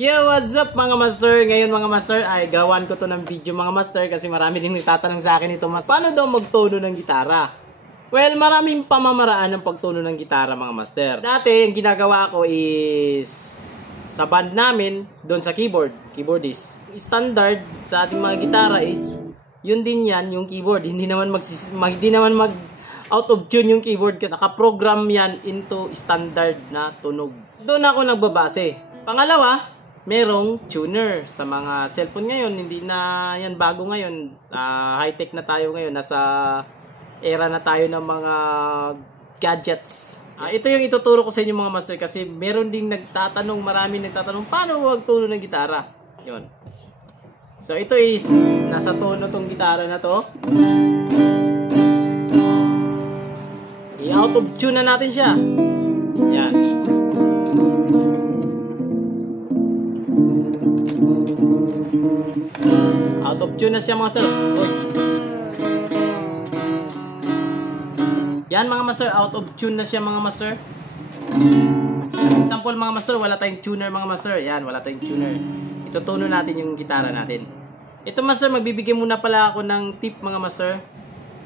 Yo, what's up mga master? Ngayon mga master ay gawan ko to ng video mga master kasi marami din nagtatanong sa akin ito, mas paano daw magtono ng gitara? Well, maraming pamamaraan ng pagtono ng gitara mga master. Dati, yung ginagawa ko is sa band namin, doon sa keyboardist. Standard sa ating mga gitara is yun din yan, yung keyboard. Hindi naman mag out of tune yung keyboard kasi naka-program yan into standard na tunog. Doon ako nagbabase. Pangalawa, merong tuner sa mga cellphone ngayon. Hindi na yan bago ngayon. High-tech na tayo ngayon. Nasa era na tayo ng mga gadgets. Ito yung ituturo ko sa inyo mga master kasi meron ding marami nagtatanong paano magtuno ng gitara. Yun. So ito is nasa tono tong gitara na to. I-out of tune na natin siya. Yan. Out of tune na siya mga sir. Uy. Yan mga master, out of tune na siya mga master. Example mga master, wala tayong tuner mga master. Yan, wala tayong tuner. Itutuno natin yung gitara natin. Ito master, magbibigay muna pala ako ng tip mga master.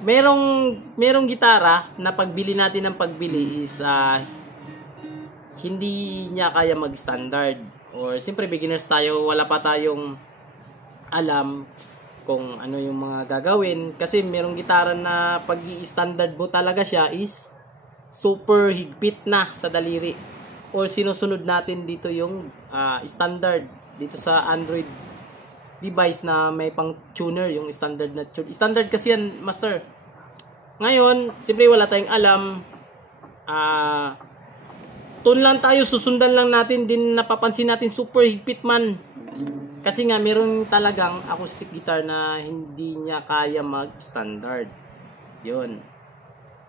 Merong gitara na pagbili natin ng pagbili is hindi niya kaya mag-standard. Or siyempre beginners tayo, wala pa tayong alam kung ano yung mga gagawin. Kasi merong gitara na pag i-standard mo talaga siya is super higpit na sa daliri. Or sinusunod natin dito yung standard dito sa Android device na may pang tuner, yung standard na tune. Standard kasi yan master. Ngayon, siyempre wala tayong alam. Tune lang tayo, susundan lang natin, din napapansin natin super higpit man. Kasi nga meron talagang acoustic guitar na hindi niya kaya mag-standard. Yun.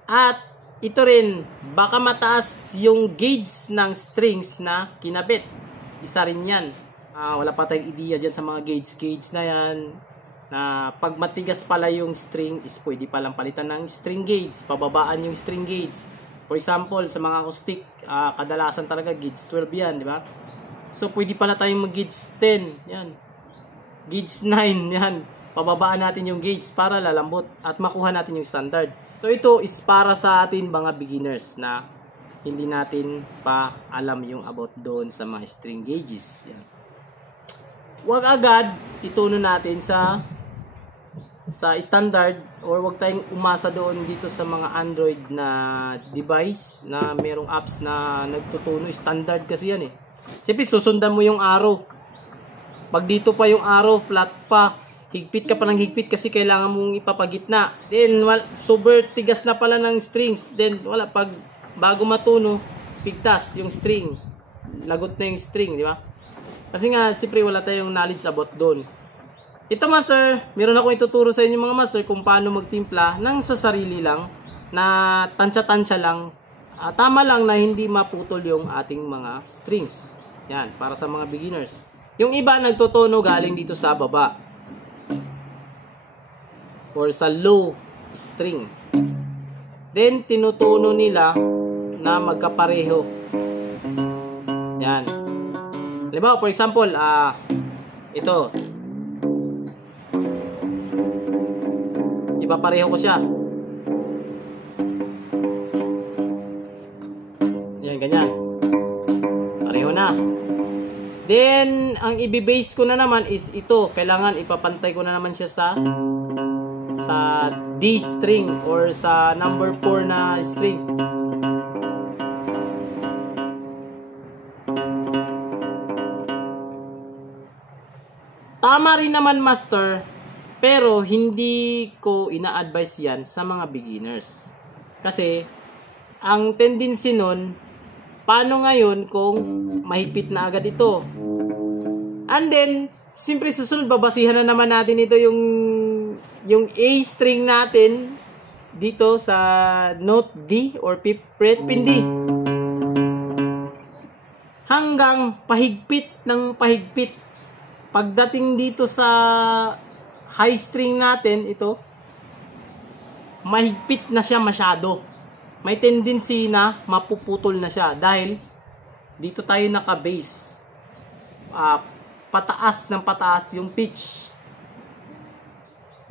At ito rin, baka mataas yung gauge ng strings na kinabit. Isa rin yan. Wala pa tayong idea dyan sa mga gauge na yan. Na pag matigas pala yung string is pwede palang palitan ng string gauge. Pababaan yung string gauge. For example, sa mga acoustic, kadalasan talaga gauge 12 yan, di ba? So, pwede pala tayong mag-gauge 10. Yan. Gauge 9. Yan. Pababaan natin yung gauge para lalambot at makuha natin yung standard. So, ito is para sa atin mga beginners na hindi natin pa alam yung about doon sa mga string gauges. Yan. Huwag agad ituno natin sa standard or huwag tayong umasa doon dito sa mga Android na device na merong apps na nagtutuno. Standard kasi yan eh. Siyempre, susundan mo yung arrow. Pag dito pa yung arrow, flat pa, higpit ka pa ng higpit kasi kailangan mong ipapagitna. Then, super tigas na pala ng strings. Then, wala. Pag bago matuno, pigtas yung string. Lagot na yung string, di ba? Kasi nga, siyempre, wala tayong knowledge about doon. Ito, master, meron akong ituturo sa inyo mga master kung paano magtimpla ng sa sarili lang na tansya-tansya lang. Tama lang na hindi maputol yung ating mga strings. Yan, para sa mga beginners. Yung iba nagtutuno galing dito sa baba. Or sa low string. Then, tinutuno nila na magkapareho. Yan. Halimbawa, for example, ito. Ipapareho ko siya. Yan, ganyan. Pareho na. Then, ang i-base ko na naman is ito. Kailangan ipapantay ko na naman siya sa D string or sa number 4 na string. Tama rin naman master, pero hindi ko ina-advise yan sa mga beginners. Kasi, ang tendency nun, paano ngayon kung mahigpit na agad ito? And then, siyempre susunod, babasihan na naman natin ito yung A string natin dito sa note D or fret pin D. Hanggang pahigpit ng pahigpit. Pagdating dito sa high string natin, ito, mahigpit na siya masyado. May tendency na mapuputol na siya dahil dito tayo naka-base. pataas ng pataas yung pitch.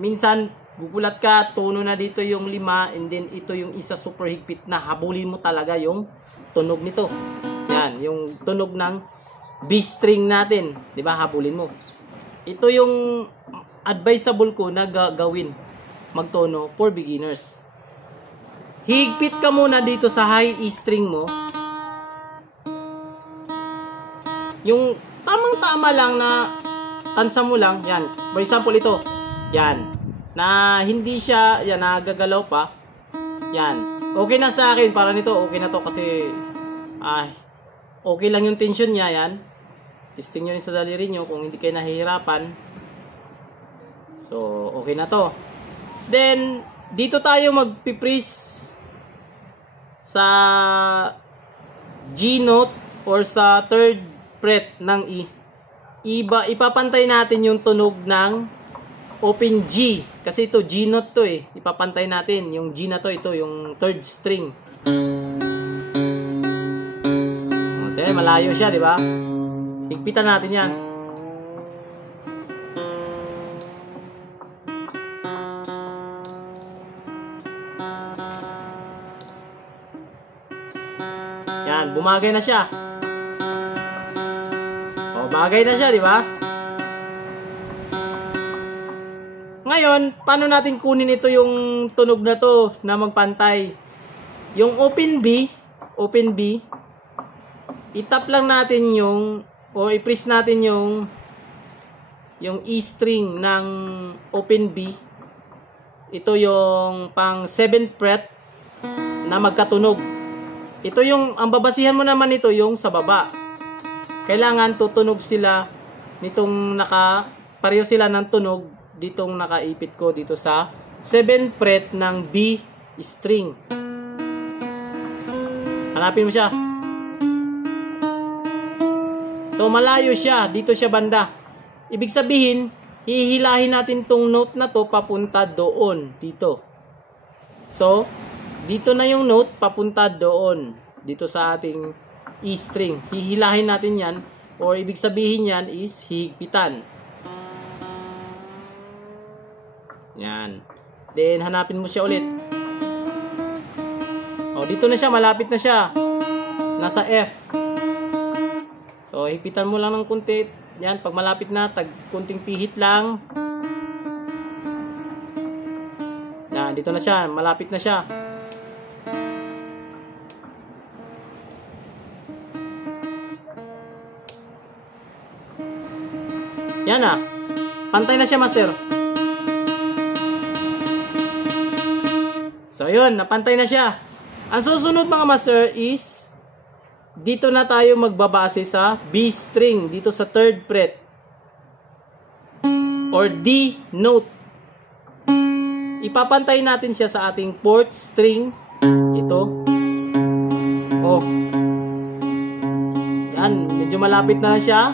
Minsan, gugulat ka, tono na dito yung 5, and then ito yung isa super higpit na. Habulin mo talaga yung tunog nito. Yan, yung tunog ng B string natin. Diba? Habulin mo. Ito yung advisable ko na gawin. Magtono for beginners. Higpit ka muna dito sa high E string mo. Yung tamang-tama lang na tansa mo lang. Yan. For example, ito. Yan. Na hindi siya, yan, nagagalaw pa. Yan. Okay na sa akin. Para nito, okay na to kasi okay lang yung tension niya. Yan. Testing nyo rin sa daliri nyo kung hindi kayo nahihirapan. So, okay na to. Then, dito tayo magpiprease sa G note or sa third fret ng E. Ipapantay natin yung tunog ng open G. Kasi ito, G note to eh. Ipapantay natin. Yung G na to, ito, yung third string. Kasi malayo siya, di ba? Higpitan natin yan. Yan, bumagay na siya. O, bagay na siya, di ba? Ngayon, paano natin kunin ito yung tunog na to na magpantay? Yung open B, itap lang natin yung, o i-press natin yung E string ng open B. Ito yung pang 7th fret na magkatunog. Ito yung, ang babasihan mo naman ito yung sa baba. Kailangan tutunog sila nitong pareho sila ng tunog ditong nakaipit ko dito sa 7th fret ng B string. Hanapin mo siya. So malayo siya, dito siya banda. Ibig sabihin, hihilahin natin tong note na to papunta doon, dito. So, dito na yung note papunta doon, dito sa ating E string. Hihilahin natin yan, or ibig sabihin yan is hihigpitan. Yan. Then, hanapin mo siya ulit. O, dito na siya, malapit na siya. Nasa F. So, higpitan mo lang ng kunti. Yan, pag malapit na, kunting pihit lang. Yan, dito na siya, malapit na siya. Yan na. Pantay na siya, master. So, yun. Napantay na siya. Ang susunod, mga master, is dito na tayo magbabase sa B string. Dito sa 3rd fret. Or D note. Ipapantay natin siya sa ating 4th string. Ito. Oh. Yan. Medyo malapit na siya.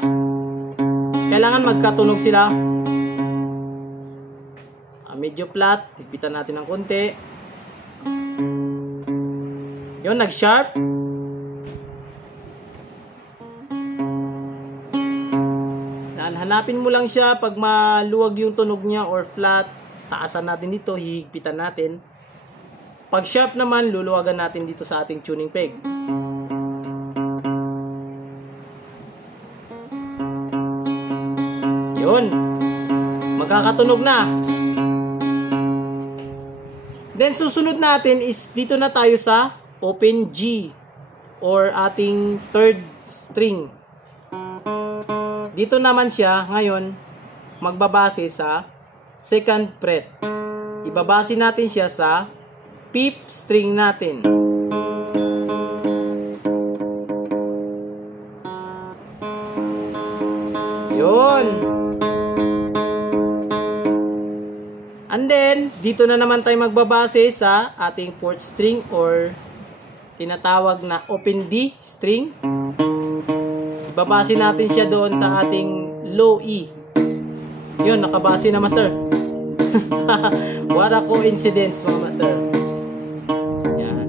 Kailangan magkatunog sila. Medyo flat. Higpitan natin ng konti. Yun, nag-sharp. Hanapin mo lang siya pag maluwag yung tunog niya or flat. Taasan natin dito, hihigpitan natin. Pag sharp naman, luluwagan natin dito sa ating tuning peg. Yun. Magkakatunog na. Then, susunod natin is dito na tayo sa open G or ating 3rd string. Dito naman siya, ngayon, magbabase sa 2nd fret. Ibabase natin siya sa 5th string natin. Yun. And then, dito na naman tayo magbabase sa ating 4th string or tinatawag na open D string. Ibabase natin siya doon sa ating low E. Yun, nakabase na, master. What a coincidence, mga master. Yan.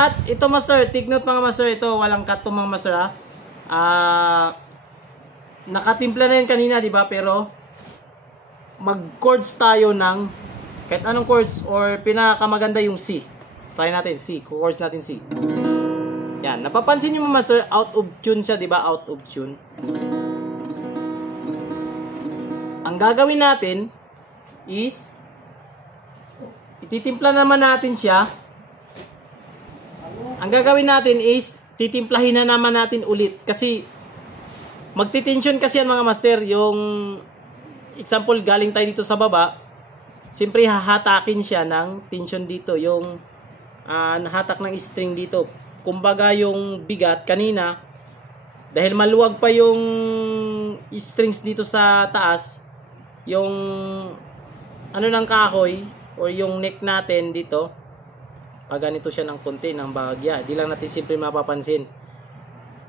At ito master, take note mga master, ito walang cut to mga master ha. Nakatimpla na yan kanina, di ba? Pero mag-chords tayo ng kahit anong chords or pinakamaganda yung C. Try natin C, chords natin C. Yan, napapansin niyo mga master, out of tune siya, di ba? Out of tune. Ang gagawin natin is ititimpla naman natin siya. Ang gagawin natin is titimplahin na naman natin ulit kasi magti-tension kasi yan mga master. Yung example galing tayo dito sa baba, siyempre hahatakin siya ng tension dito, yung nahatak ng string dito. Kumbaga yung bigat kanina, dahil maluwag pa yung strings dito sa taas, yung ano ng kahoy or yung neck natin dito, pag ganito siya ng konti, ng bahagya, di lang natin simple mapapansin.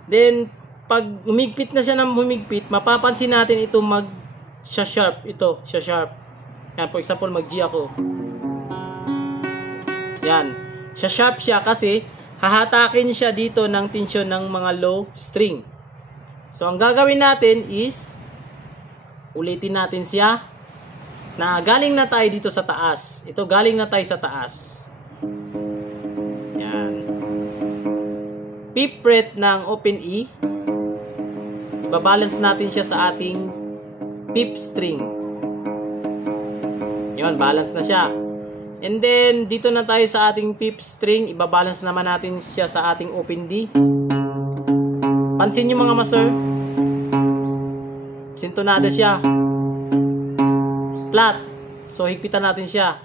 Then pag humigpit na siya ng humigpit, mapapansin natin ito sharp, ito siya sharp. Yan, for example mag G ako, yan, siya sharp siya kasi hahatakin siya dito ng tension ng mga low string. So ang gagawin natin is ulitin natin siya na galing na tayo dito sa taas. Ito galing na tayo sa taas. Yan. Fifth fret ng open E. Ibabalance natin siya sa ating fifth string. Yun, balance na siya. And then dito na tayo sa ating fifth string, ibabalance naman natin siya sa ating open D. Pansin niyo mga master, sintonado siya. Flat. So higpitan natin siya.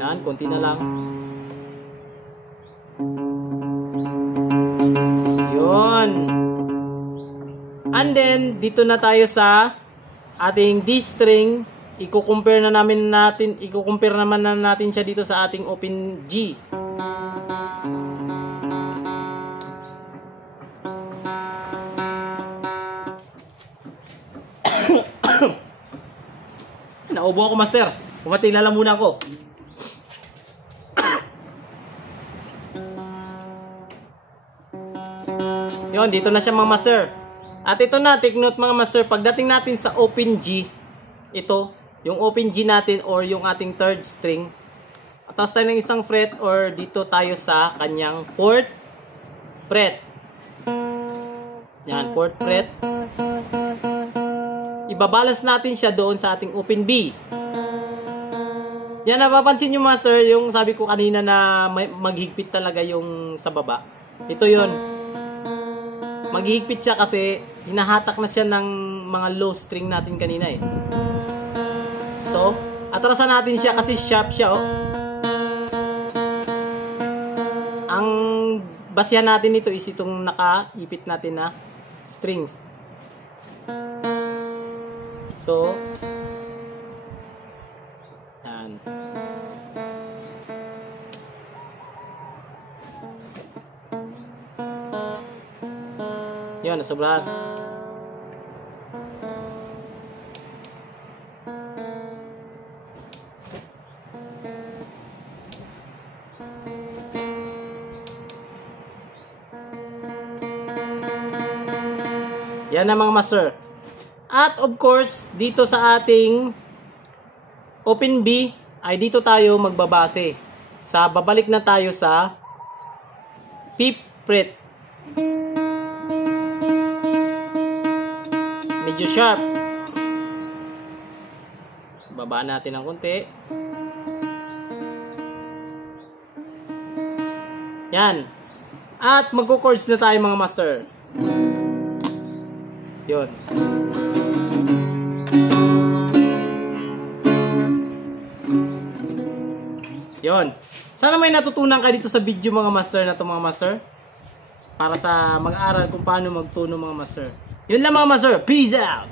Yan, konti na lang. Yun. And then dito na tayo sa ating D string, i-compare naman natin siya dito sa ating open G. Naubo ako master. Pumatingala muna ako. Yun, dito na siya mga master. At ito na, take note mga master, pagdating natin sa open G, ito, yung open G natin or yung ating third string, atas tayo ng isang fret or dito tayo sa kanyang fourth fret. Yan, fourth fret. Ibabalance natin siya doon sa ating open B. Yan, napapansin nyo master, yung sabi ko kanina na maghigpit talaga yung sa baba. Ito yun. Maghihigpit siya kasi hinahatak na siya ng mga low string natin kanina eh. So, atrasan natin siya kasi sharp siya oh. Ang basihan natin nito is itong nakaipit natin na strings. So, yan. Yun, nasobrahan. Yan na mga master. At of course, dito sa ating open B, ay dito tayo magbabase. Babalik na tayo sa fifth fret. Medyo sharp. Babaan natin ng konti. Yan. At magko-chords na tayo mga master. Yun. Yun. Sana may natutunan ka dito sa video mga master na to mga master. Para sa mag-aaral kung paano magtuno mga master. Yun lang mga master. Peace out!